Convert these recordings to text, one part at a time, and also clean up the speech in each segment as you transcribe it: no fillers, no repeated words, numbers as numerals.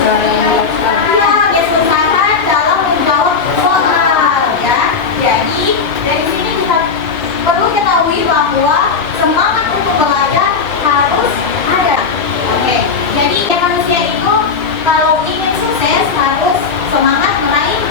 Iya, kesusahan dalam menjawab soal ya. Jadi dari sini kita perlu ketahui bahwa semangat untuk belajar harus ada. Oke, jadi ya manusia itu kalau ingin sukses harus semangat meraih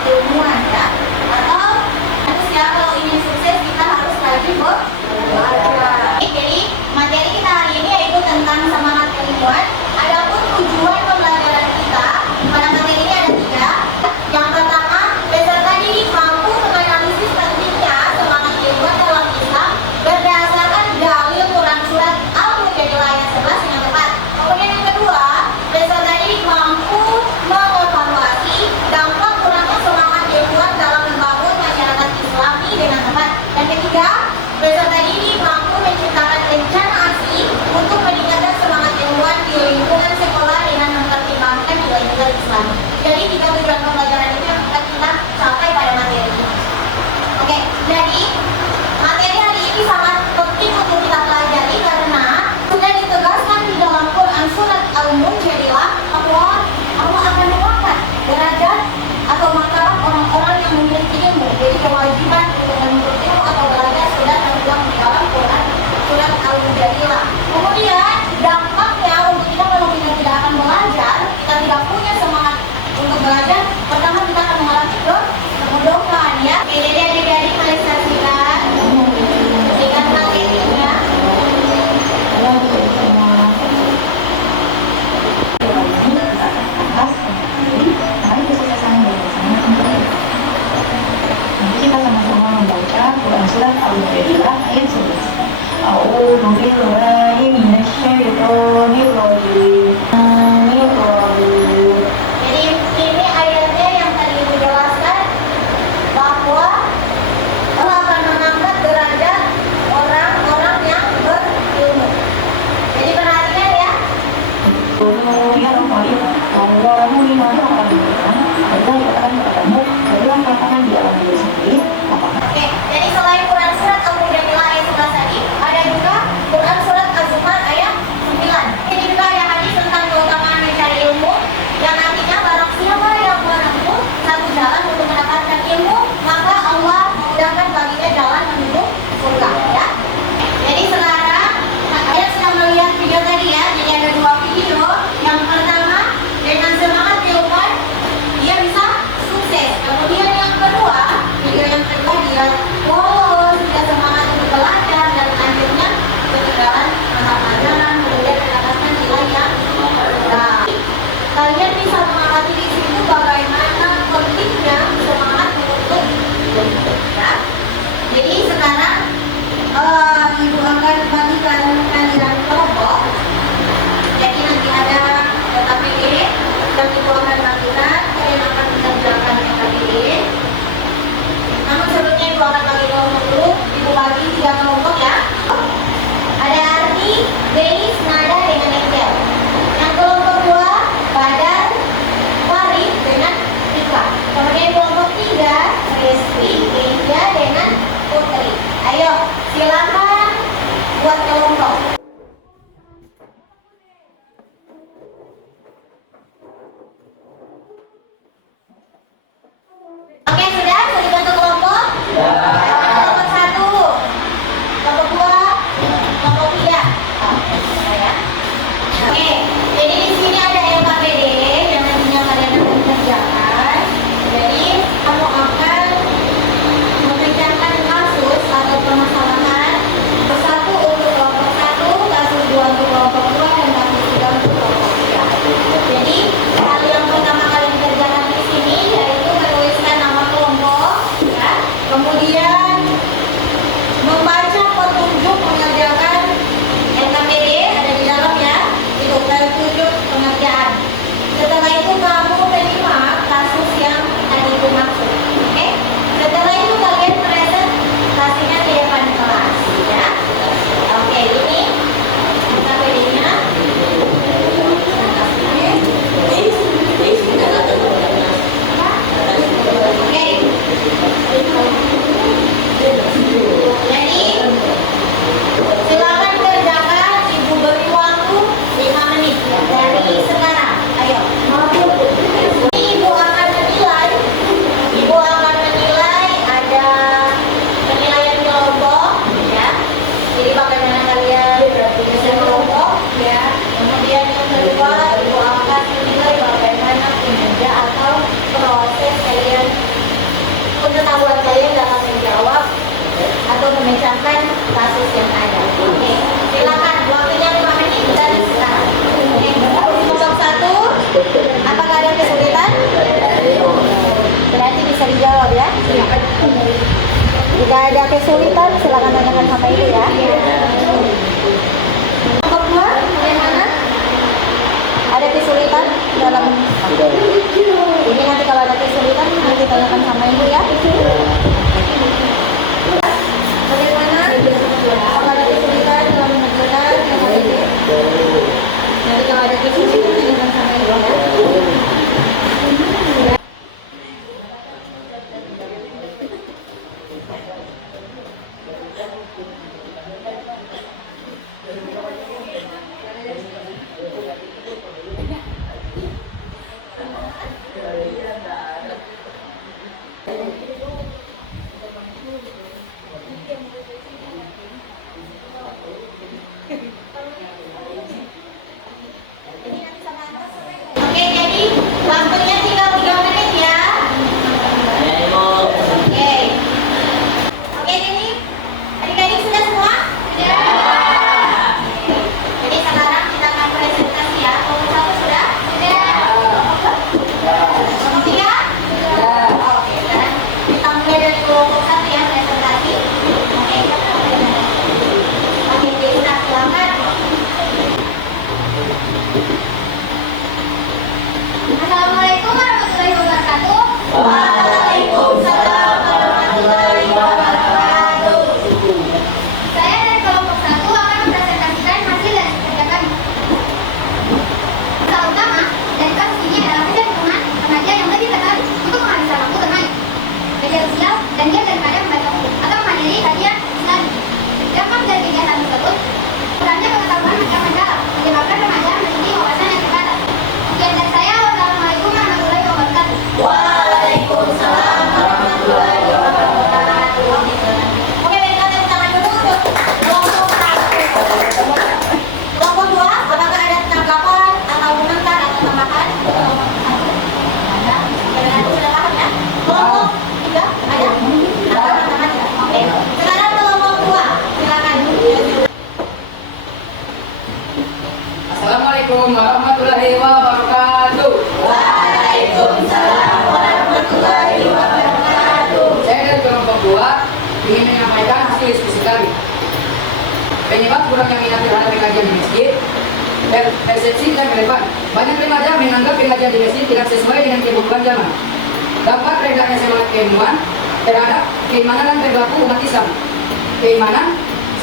keilmuan ya. Atau manusia kalau ingin sukses kita harus rajin belajar. Jadi materi kita hari ini yaitu tentang semangat keilmuan. Adapun tujuan pembelajaran kita pada materi ini ada 3. Yang pertama, peserta didik mampu menganalisis pentingnya semangat keilmuan dalam Islam berdasarkan dalil Quran surat Al-Mujadilah ayat 11 yang tepat. Kemudian yang kedua, peserta didik mampu mengevaluasi dampak kurangnya semangat keilmuan dalam membangun masyarakat Islami dengan tepat. Dan ketiga, peserta didik mampu menciptakan rencana aksi untuk meningkatkan semangat keilmuan di lingkungan sekolah dengan mempertimbangkan nilai-nilai Islam. Jadi 3 tujuan pembelajaran itu yang akan kita capai pada materi ini. Oke, jadi materi hari ini sangat penting untuk kita pelajari karena sudah ditegaskan di dalam Quran surat Al-Mujadilah bahwa Allah akan mengangkat derajat atau martabat orang-orang yang memiliki ilmu. Jadi kewajiban untuk menuntut ilmu atau belajar sudah tertuang di dalam Quran surat Al-Mujadilah. Kemudian dampaknya untuk kita kalau kita tidak akan belajar, kita tidak punya semangat untuk belajar, pertama kita akan mengalami kemudahan ya. Oke, jadi adik-adik mari saksikan dengan materinya. Nanti kita sama-sama membaca Quran surat Al-Mujadilah ayat 11. A'udzu billahi minasyaitonir rajim. Jadi ini ayatnya yang tadi dijelaskan bahwa Allah akan mengangkat derajat orang-orang yang berilmu. Jadi perhatikan ya. Allahumma lima Allah dikatakan kepadamu, berilah katakan di alam diri sendiri. Oke, jadi selain Quran surat Al-Mujadilah ayat 11 tadi, ada juga Quran surat Az-Zumar ayat 9. Ini juga ada hadis tentang keutamaan mencari ilmu yang artinya barang siapa yang menempuh satu jalan untuk mendapatkan ilmu, maka Allah mudahkan baginya jalan menuju surga ya. Jadi sekarang saya sudah melihat video tadi ya. Jadi ada 2 video. Yang pertama dengan semangat keilmuan dia bisa sukses. Kemudian yang kedua, video yang kedua dia media sosial dan diam daripada membaca buku atau menghadiri kajian tadi. Dampak dari kegiatan tersebut, kurangnya pengetahuan masyarakat mendalam menyebabkan remaja memiliki wawasan yang terbatas. Sekian dari saya. Wassalamualaikum warahmatullahi wabarakatuh. Waalaikumsalam warahmatullahi wabarakatuh. Oke, baik, kita tepuk tangan dulu untuk kelompok 1. Kelompok 2, apakah ada tanggapan atau komentar atau tambahan? Ada. Sudah paham ya? Kelompok 3 ada? Tambahan tidak? Oke. Sekarang kelompok 2, silakan. Assalamualaikum warahmatullahi wabarakatuh. Waalaikumsalam warahmatullahi wabarakatuh. Saya dari kelompok 2 ingin menyampaikan hasil diskusi kami. Penyebab kurangnya minat terhadap pengajian di masjid, persepsi dan relevan. Banyak remaja menganggap pengajian di masjid tidak sesuai dengan kebutuhan zaman. Dampak rendahnya semangat keilmuan terhadap keimanan dan perilaku umat Islam.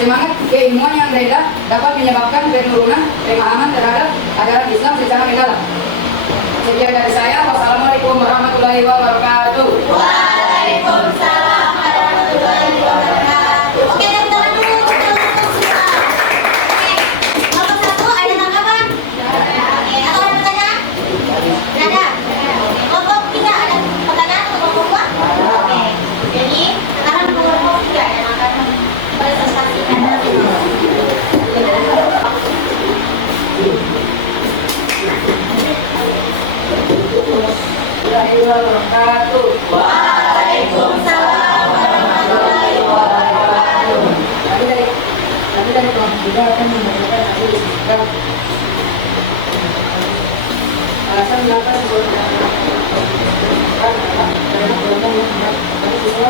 Semangat keilmuan yang rendah dapat menyebabkan penurunan pemahaman terhadap ajaran Islam secara mendalam. Sekian dari saya. Wassalamualaikum warahmatullahi wabarakatuh. Waalaikumsalam warahmatullahi wabarakatuh. Oke, tepuk tangan dulu untuk kelompok semua. Oke, kelompok 1 ada tanggapan? Oke, atau ada pertanyaan? Tidak ada. Oke, kelompok 3 ada pertanyaan untuk kelompok 2? Oke, jadi sekarang kelompok 3 yang akan presentasikan. Wabarakatuh. Waalaikumsalam warahmatullahi wabarakatuh. Kami dari kelompok 3 akan menyampaikan hasil diskusi kami. Alasan mengapa sebuah karena gelombang yang kami siswa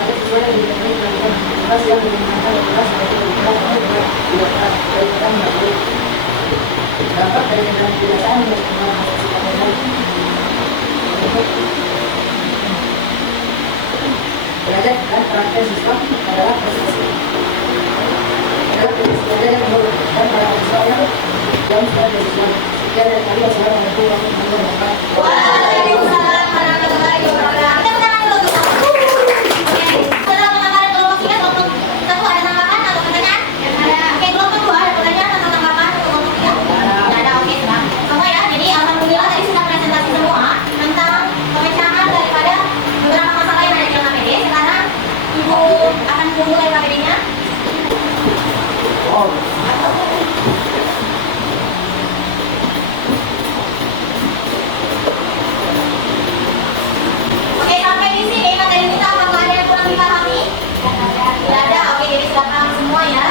yang dilakukan melakukan aktivitas yang menggunakan kelas sebagai ukuran tidak daripada mengalir. Dampak dari kegiatan kebiasaan yang menggunakan belajar dan praktek siswa adalah proses belajar yang menurutkan para siswa yang sudah siswa. Sekian dari kami. Wassalamualaikum warahmatullahi wabarakatuh. Waalaikumsalam warahmatullahi wabarakatuh. Tepuk tangan dulu untuk kelompok. Oke, setelah menambahkan kelompok 3, kelompok 1 ada tambahan atau pertanyaan? Ada. Oke, kelompok 2 ada pertanyaan atau tambahan untuk kelompok 3? Tidak ada. Oke, sudah. Semua ya. Jadi alhamdulillah tadi sudah presentasi semua tentang pemecahan daripada beberapa masalah yang ada di LKPD. Sekarang Ibu akan memulai LKPD-nya. Oke, sampai di sini materi kita apakah ada yang kurang dipahami? Tidak ada. Oke, jadi sudah paham semua ya.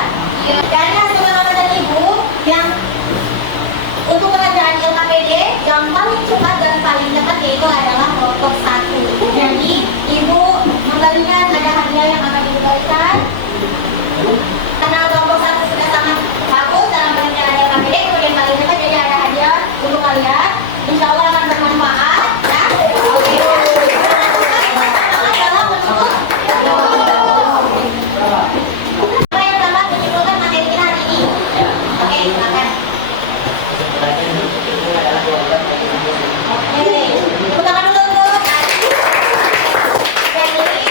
Dari hasil Bapak dan Ibu yang untuk pengerjaan LKPD yang paling cepat dan paling cepat yaitu adalah kelompok 1. Jadi Ibu memberikan ada hadiah yang akan diberikan karena kelompok 1 sudah sangat bagus dalam pengerjaan LKPD, kemudian paling cepat jadi ada hadiah untuk kalian. Insya Allah akan bermanfaat ya. Oke. Apa yang dapat menyimpulkan materi kita hari ini? Oke, silakan. Oke, tepuk tangan dulu untuk jadi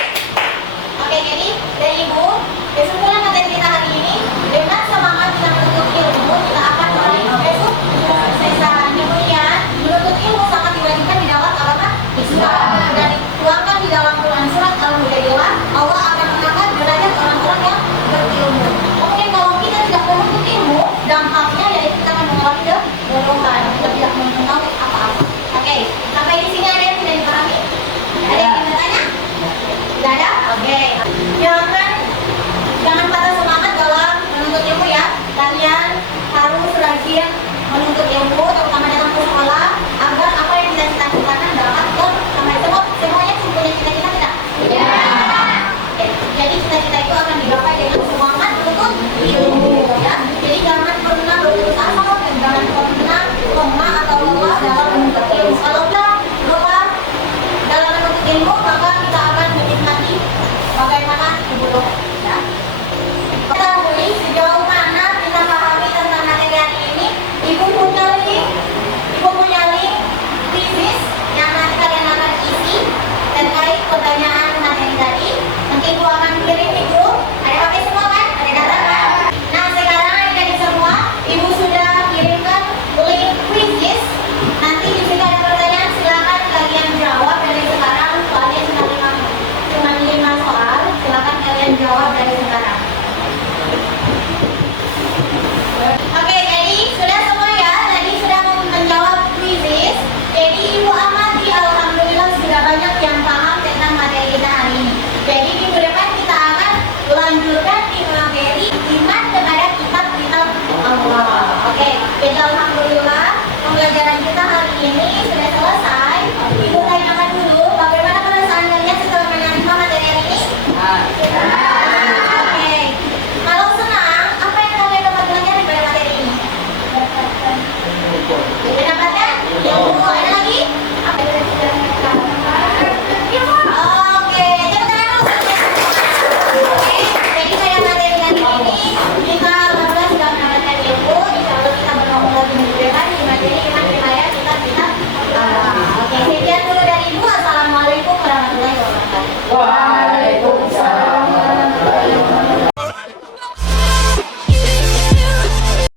pembelajaran kita hari ini sudah selesai.